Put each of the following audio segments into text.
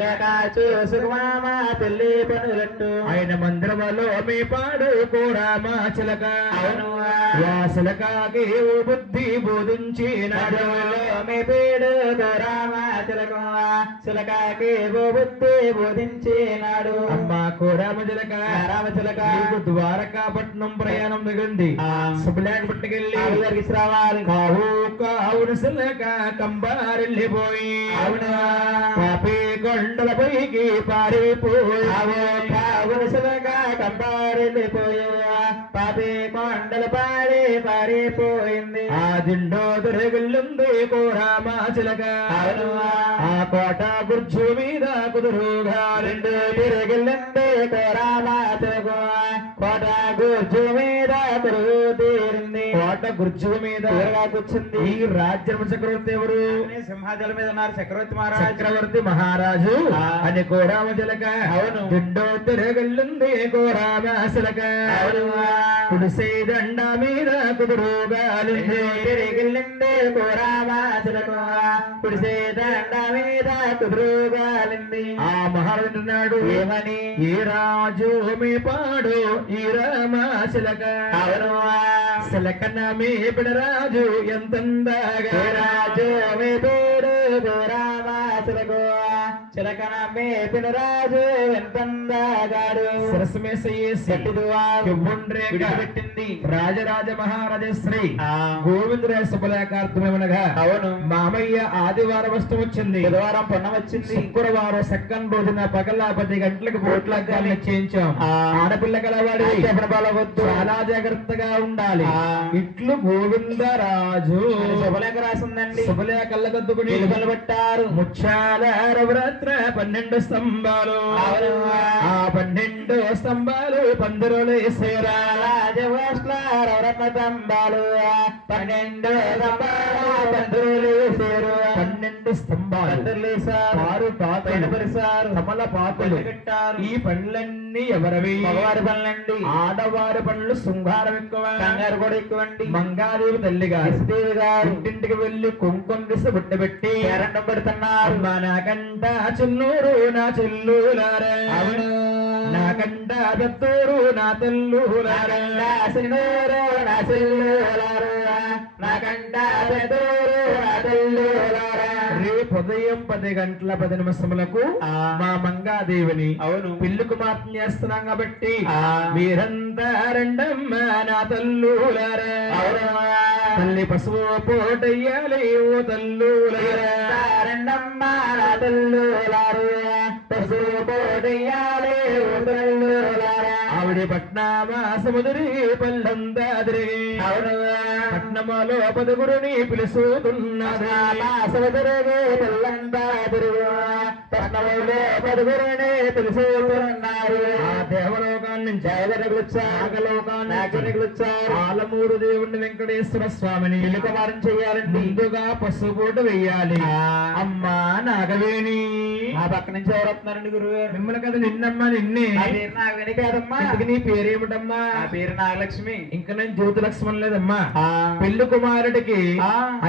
లేక చూసుకుమా పెళ్లి పనులట్టు ఆయన మందిరములో మీ పాడు కోరామా చిలక అవును చిలకాకి బుద్ధి బోధించి నడులో మీ పేడు కోరామా చిలక చిలకాకి బుద్ధి బోధించి నాడు అమ్మ కోరామ చిలక రామచిలక ద్వారకాపట్నం ప్రయాణం మిగిలింది సుబ్బులేక పట్టుకెళ్ళి రావాలి కావు కావును చిలక కంబారెళ్ళిపోయి అవును పాపి కొండల పైకి పారిపోయావు కావునసలుగా కంపారెళ్ళిపోయావా పాపి కొండల పారిపోయింది ఆ దిండో దొరగిల్లుంది కోరామా చిలక ఆ కోట గుర్జు మీద కుదురుగా రెండు తిరగిల్లుంది కోరామా చిలక కోట గుర్జు మీద కుదురు తీరింది కోట గుర్జు మీద కూర్చుంది ఈ రాజ్యం చక్రవర్తి ఎవరు సింహాచలం మీద ఉన్నారు చక్రవర్తి మహారాజు అని కోరామ చిలక అవును దిండో తిరగల్లుంది కోరామ చిలక కుడిసే దండ మీద కుదురుగాలింది తిరగల్లింది కోరామ చిలక కుడిసే దండ మీద కుదురుగాలింది ఆ మహారాజు నాడు ఏమని ఈ రాజు మీ పాడు ఈ రామ చిలక అవును చిలకన మీ పిడరాజు ఎంతందాగా రాజు మీ పేరు చిలకన మేపిన రాజు ఎంతందాగాడు పెట్టింది రాజరాజ మహారాజశ్రీ గోవిందరాజ శుభలేఖార్థమేమనగా అవును మామయ్య ఆదివారం వస్తూ వచ్చింది బుధవారం పొన్న వచ్చింది శుక్రవారం సెకండ్ రోజున పగల 10 గంటలకు బోట్లకి నిశ్చయించాం ఆడపిల్ల గలవాడి వద్దు చాలా జాగ్రత్తగా ఉండాలి ఇట్లు గోవిందరాజు శుభలేఖ రాసిందండి శుభలేఖ కళ్ళగద్దుకుని నిలబెట్టారు ముచ్చాల రవరాత్ర 12 స్తంభాలు ఆ 12 స్తంభాలు పందిరులు వేసేరా రాజవస్ల రవరత్న స్తంభాలు 12 స్తంభాలు పందిరులు వేసేరు 12 స్తంభాలు పందిరులు వేసారు 6 పాతలు పరిసారు కమల పాతలు కట్టారు ఈ పనులన్నీ ఎవరివి మగవారి పనులండి ఆడవారి పనులు శృంగారం ఎక్కువ కంగారు కూడా ఎక్కువండి మంగాదేవి తల్లి గారు ఇంటింటికి వెళ్లి కుంకుమ తీసి బుట్టబెట్టి పేరంటం పెడుతున్నారు నాకంట చిన్నూరు నా చెల్లులారా అవును నాకంట పెద్దూరు నా తెల్లులారా చిన్నూరు నా చెల్లులారా నాకంట పెద్దూరు నా తెల్లులారా రేపు ఉదయం 10 గంటల 10 నిమిషములకు మా మంగాదేవిని అవును పిల్లి కుమార్తె చేస్తున్నాం కాబట్టి మీరంతా రెండమ్మ నా తల్లులారా తల్లి పశువు పోటయ్యాలి ఓ తల్లులారా రెండమ్మ నా తల్లులారా పశువు పోటయ్యాలి ఓ తల్లులారా ఆవిడ పట్నామాసముదిరి పల్లంతా తిరిగి అవును పట్నములో 10గురిని పిలుస్తున్నది మాసముదిరిగి పల్లంతా తిరుగు పట్నములో 10గురిని పిలుస్తున్నారు ఆ దేవలోకాన్ని నుంచి నాగలోకాన్ని ఆలమూరు దేవుడిని వెంకటేశ్వర స్వామిని ఇలుకవారం చేయాలండి ముందుగా పసుపోటు వెయ్యాలి అమ్మా నాగవేణి ఆ పక్క నుంచి ఎవరొస్తున్నారండి గురువు మిమ్మల్ని కదా నిన్నమ్మా నిన్నే నాగవేణి కాదమ్మా నీ పేరేమిటమ్మా పేరు నాగలక్ష్మి ఇంకా నేను జ్యోతిలక్ష్మణ్ లేదమ్మా పెళ్లి కుమారుడికి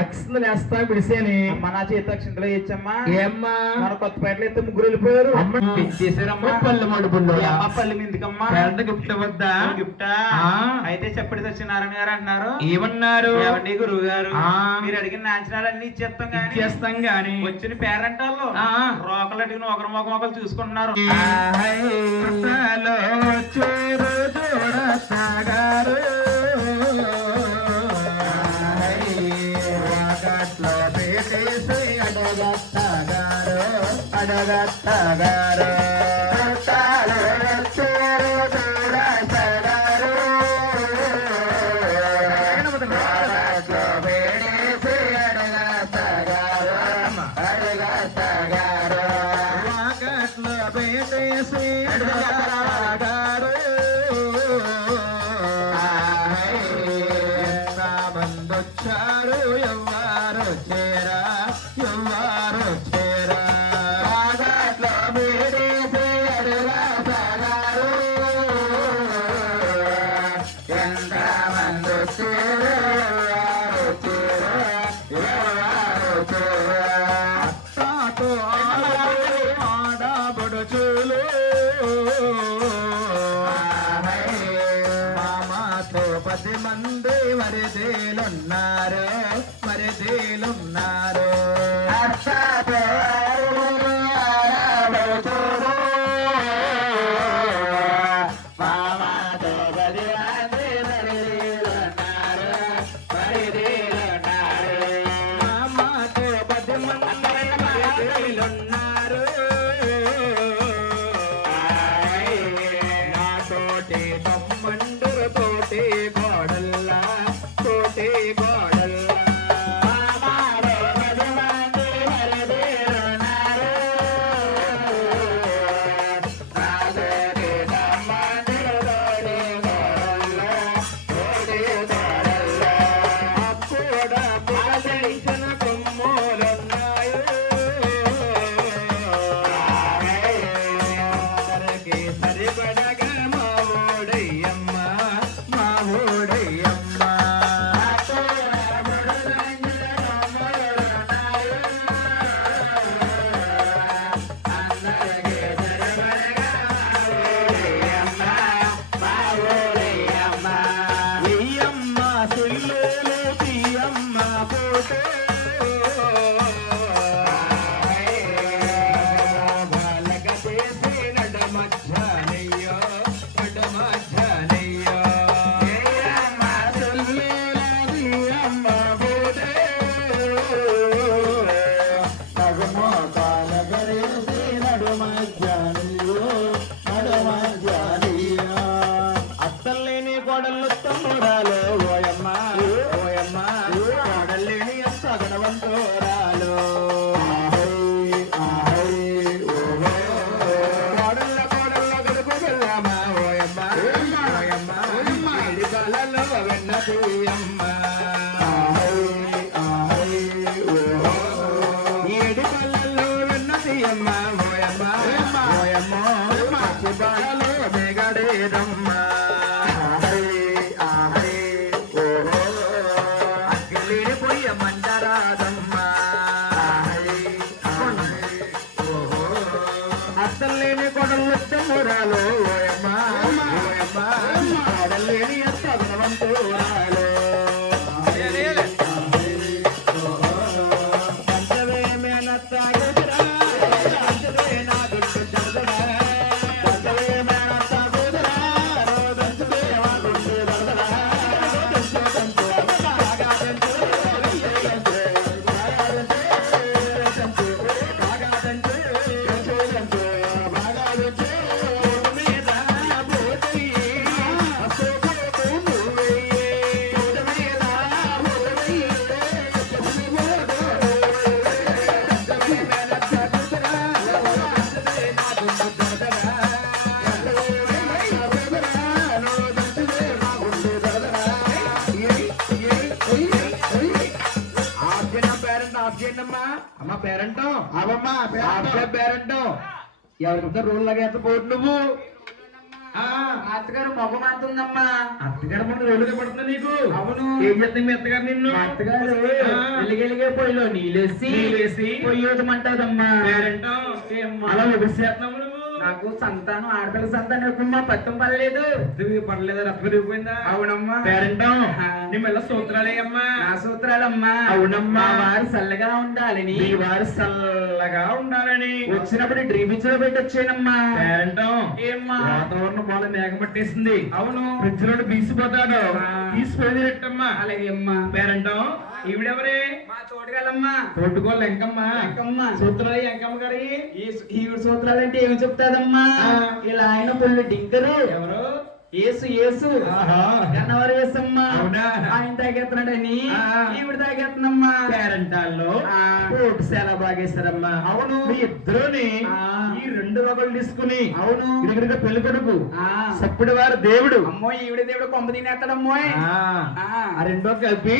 అక్షంతలు వేస్తా పిడిసేని అమ్మ నా చేతి అక్షంతలు వేయచ్చమ్మా ఏమ్మా మన కొత్తపేటలో అయితే 3 వెళ్ళిపోయారు అమ్మ చేశారమ్మా పళ్ళు మడుపుండు పళ్ళు ఎందుకమ్మా గిఫ్ట్ వద్దా గిఫ్ట్ అయితే చెప్పడి సత్యనారాయణ గారు అంటున్నారు ఏమన్నారు ఏమండి గురువు గారు మీరు అడిగిన నాంచనాలన్నీ ఇచ్చేస్తాం గాని వచ్చిన పేరంటాల్లో రోకలు అడిగిన ఒకరు చూసుకుంటున్నారు అడగత్తగారు వచ్చారు ఎవ్వారు చేరా ఎవ్వారు చేరా అత్తాతో ఉన్నారు మరి తేలున్నారు అత్తలేని కోడలు తమ్మురాలు ఓయమ్మ ఓయమ్మ కోడలేని సగనవంతోరాలు కోడళ్ళ కోడళ్ళ గడుపు వెళ్ళమ్మ ఓయమ్మ ఓయమ్మ ఏడి కాలలో వెన్న తీయమ్మ ఏడి కాలలో వెన్న తీయమ్మ ఓయమ్మ ఓయమ్మ బాలలో మేగడేదమ్మ అక్కలేని పొయ్య మండరాదమ్మ అత్తలేని కొడలు తమ్మురాలు ఓయమ్మ ఓయమ్మ కొడలేని అత్తగనవంతురాలు పంచవే మేనత్త అమ్మ పేరెంటం అవమ్మా పేరెంటం ఎవరికి రోల్ లాగా ఎంత పోటు నువ్వు అత్తగారు మొగ మారుతుందమ్మా అత్తగారు మొన్న రోడ్డుగా పడుతుంది నీకు అవును ఏం చేస్తుంది మీ అత్తగారు నిన్ను అత్తగారు ఎలిగెలిగే పొయ్యిలో నీళ్ళేసి పొయ్యి వేయమంటాదమ్మా పేరెంటం అలా చేస్తున్నావు నువ్వు నాకు సంతానం ఆడపిల్ల సంతానం ఎక్కువ పత్తం పడలేదు పడలేదా రత్తుపోయిందా అవునమ్మా పేరెంటం నీ మెల్ల సూత్రాలే అమ్మా నా సూత్రాలమ్మా అవునమ్మా వారు చల్లగా ఉండాలని వారు చల్లగా ఉండాలని వచ్చినప్పుడు డ్రీప్ లో పెట్టి వచ్చానమ్మా పేరెంటం ఏమ్మా వాతావరణం బాగా మేఘ పట్టేసింది అవును ఫ్రిడ్జ్ లో బీసిపోతాడు తీసిపోయినట్టమ్మా అలాగే అమ్మా పేరెంటం ఈవిడెవరే మా తోటగాలమ్మా తోటగోళ్ళు ఎంకమ్మ సూత్రాలు ఎంకమ్మ గారి ఈవిడ సూత్రాలు అంటే ఏమి చెప్తాదమ్మా ఇలా ఆయన పొల్లు డింకరు ఎవరు ఏసు ఎవరు వేసమ్మా ఆయన తాగేస్తున్నాడని ఈవిడ తాగేస్తుందమ్మా పేరెంటాల్లో సెలవు బాగేస్తారమ్మా అవును ఇద్దరుని ఈ రెండు రొగలు తీసుకుని అవును ఇక్కడ పెళ్లి కొడుకు సప్పుడు వారు దేవుడు అమ్మో ఈవిడ దేవుడు కొమ్మ తినేస్తాడమ్మో ఆ రెండో కలిపి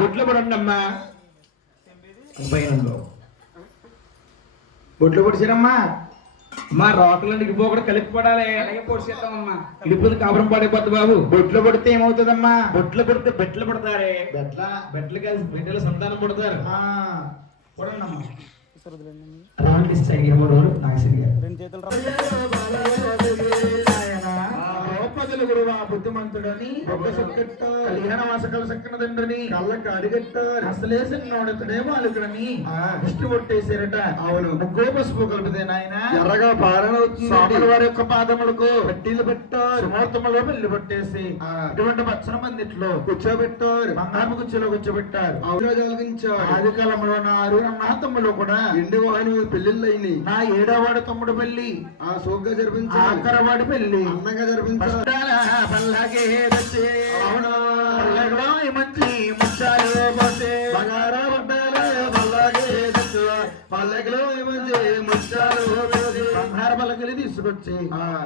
బొట్లు పడండమ్మా బొట్లు పొడిచారమ్మా మా రోకలు ఇడిపోకుండా కలిపి పడాలి అలాగే పొడిచేస్తామమ్మా ఇడిపోతే కాపురం పడిపోద్ది బాబు బొట్లు పడితే ఏమవుతుందమ్మా బొట్లు పడితే బెట్లు పడతారే బెట్లు కలిసి బిడ్డలు సంతానం పడతారు గురువా బుద్ధిమంతుడు ధనవంతుడని ఒక సొక్కెట్ట కళ్యాణ వాసకాల సక్కన తండ్రిని కళ్ళకి అడిగట్టారు అసలేసినోడతడే బాలుకుడని దృష్టి కొట్టేశారట. అవును, ముగ్గురు పసుపు కలిపితే నాయన ఎర్రగా పాలన స్వాముల వారి యొక్క పాదములకు పట్టీలు పెట్టారు. సుముహూర్తములో పెళ్లి పట్టేసి ఇటువంటి పచ్చన మందిట్లో కూర్చోబెట్టారు. బంగారు కుర్చీలో కూర్చోబెట్టారు. ఆది కాలంలో నా ఆరుగురన్న తమ్ముడు కూడా ఎండు వాహనం పెళ్లిళ్ళైంది. నా 7వ తమ్ముడు పెళ్లి ఆ సోగ్గా జరిపించాలి. ఆఖరవాడి పెళ్లి అందంగా జరిపించాలి. మంచి ముచ్చాలు పోతే బంగారా పడ్డాల పల్లకి పల్లకిలో మంచి ముచ్చాలు పోసి బంగారు పల్లకిలు తీసుకొచ్చి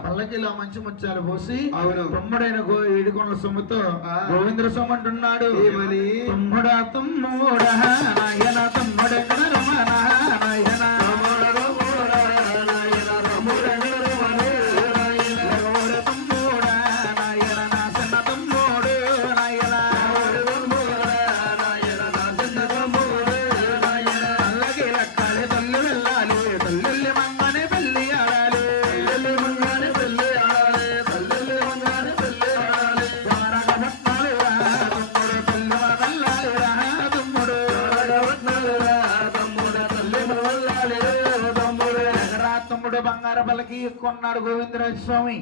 పల్లకిలో మంచి ముచ్చాలు పోసి అవును తమ్ముడైన ఏడుకొండల సొమ్ముతో గోవింద్ర సొమ్ము అంటున్నాడు. ఏమని తమ్ముడా తమ్ముడా నాయన తమ్ముడెక్కడ రమణ నాయన బంగార పల్లకి కొన్నాడు గోవిందరాజ స్వామి.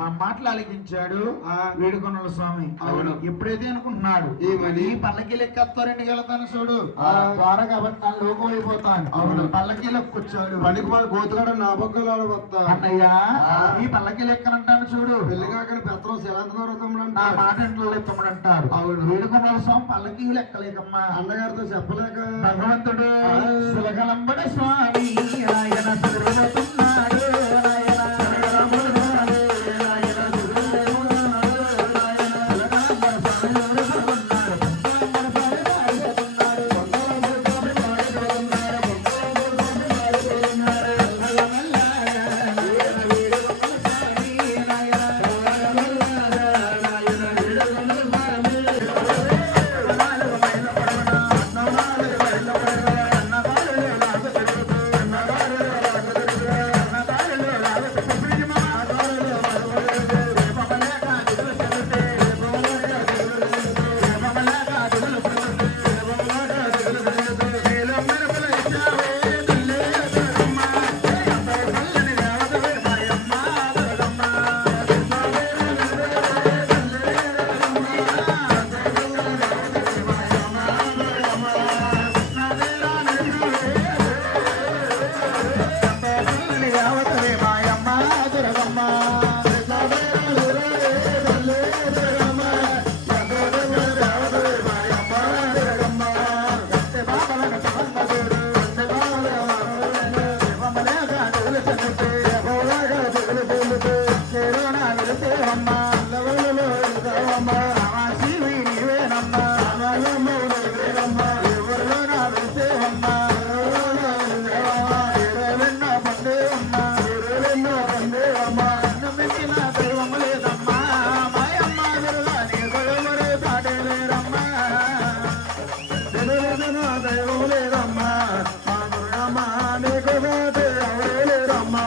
ఆ మాటలు అలిగించాడు వేడుకొండల స్వామి. అవును, ఎప్పుడైతే అనుకుంటున్నాడు ఈ పల్లకి లెక్కేస్తారండి వెళ్తాను చూడు త్వరగా లోకం అయిపోతాను. అవును, పల్లకి లెక్కొచ్చాడు. పనికి మన గోతుగాడు నా పక్కలు వస్తా అన్నయ్యా ఈ పల్లకి లెక్కనంటాను చూడు. పెళ్లిగాక పెత్తనం శిలాంతముడు ఆ మాట తమ్ముడు అంటారు. అవును, వేడుకొండల స్వామి పల్లకి లెక్కలేకమ్మా అన్నగారితో చెప్పలేక భగవంతుడు శిలకలంబడ స్వామి ఆయన దైవం లేదమ్మా మా దుర్గమ్మ నీకు ఎవరు లేరమ్మా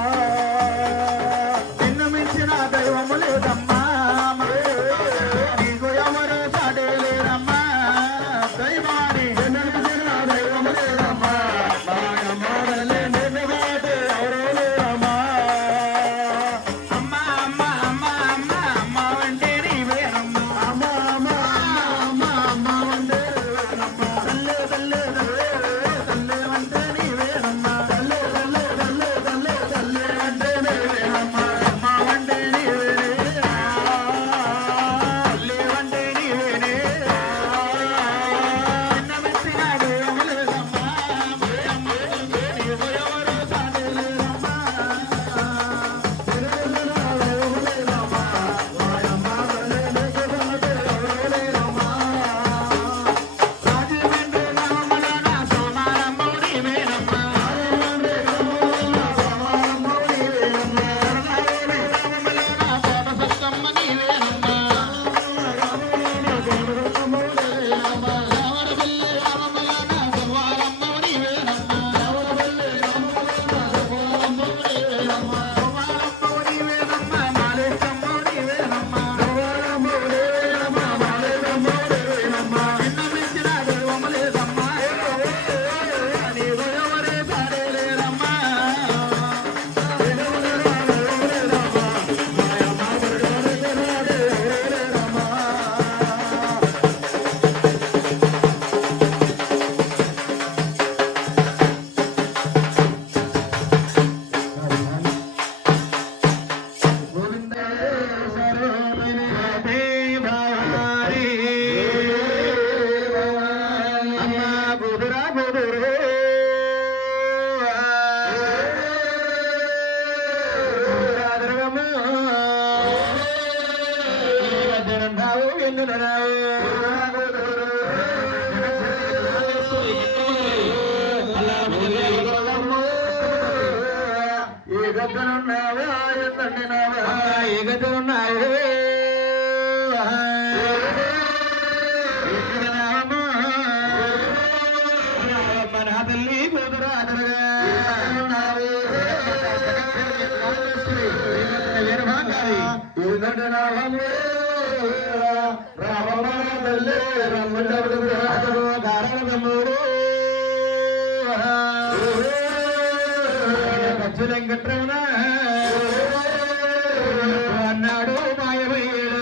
వెంకట్రమణ అన్నాడు మాయమయ్యాడు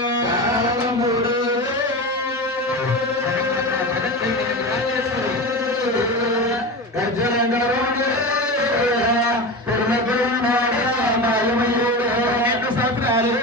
సంవత్సరాలు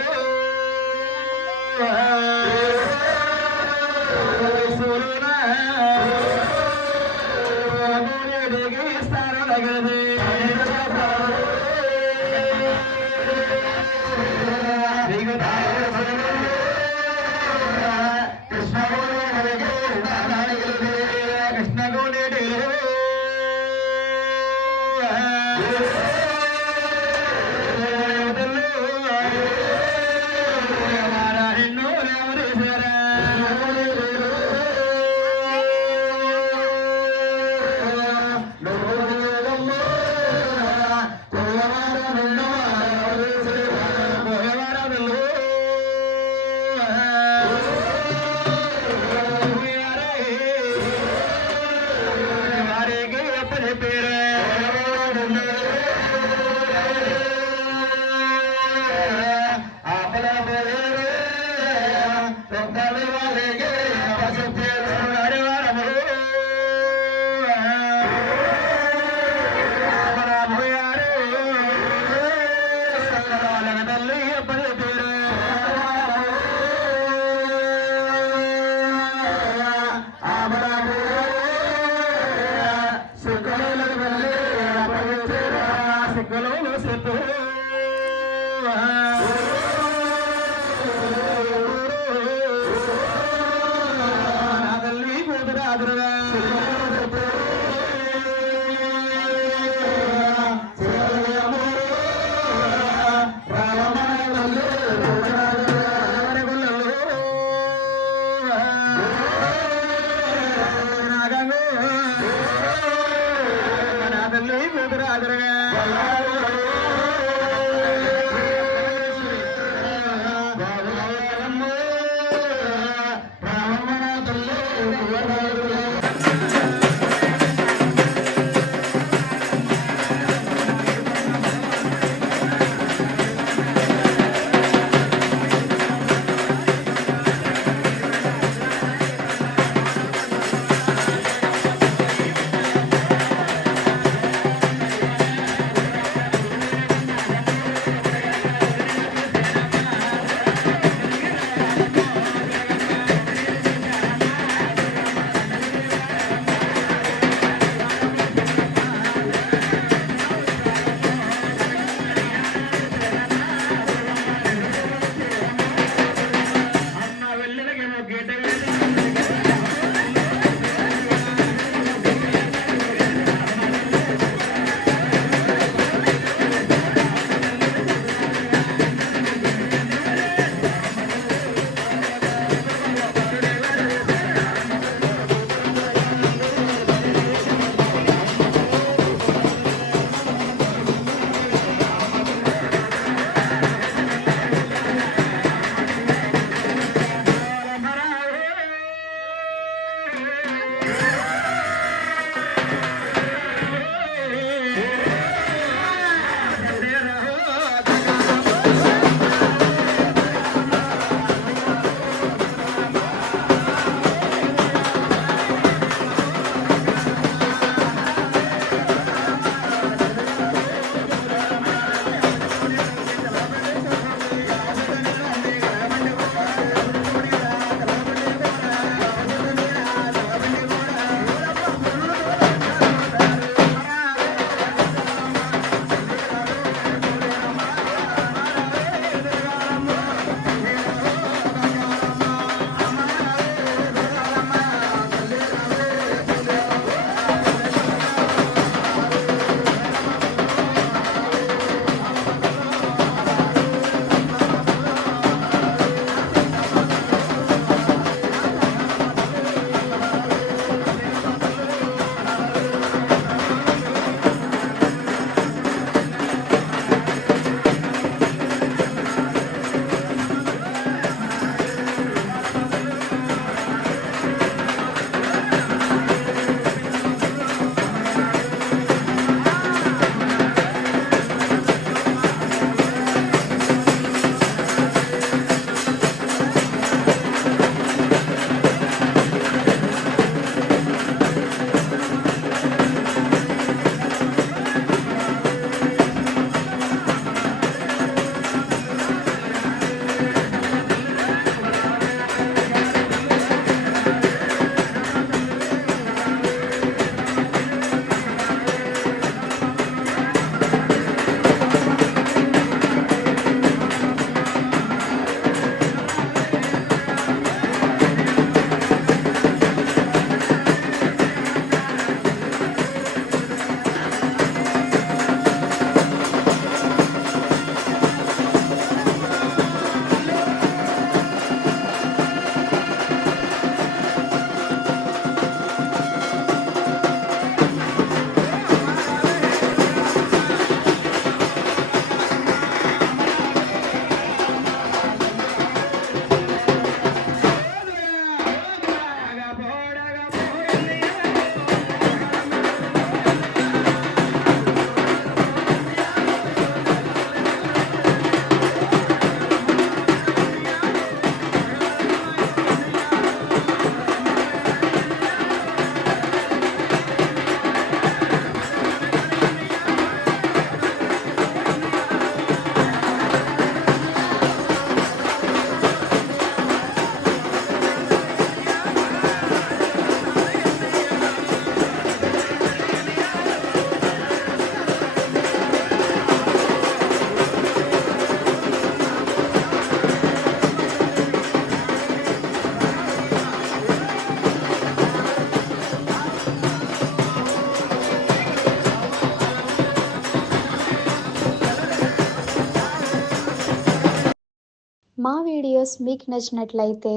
మా వీడియోస్ మీకు నచ్చినట్లయితే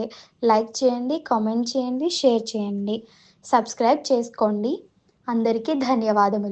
లైక్ చేయండి, కామెంట్ చేయండి, షేర్ చేయండి, సబ్స్క్రైబ్ చేసుకోండి. అందరికీ ధన్యవాదములు.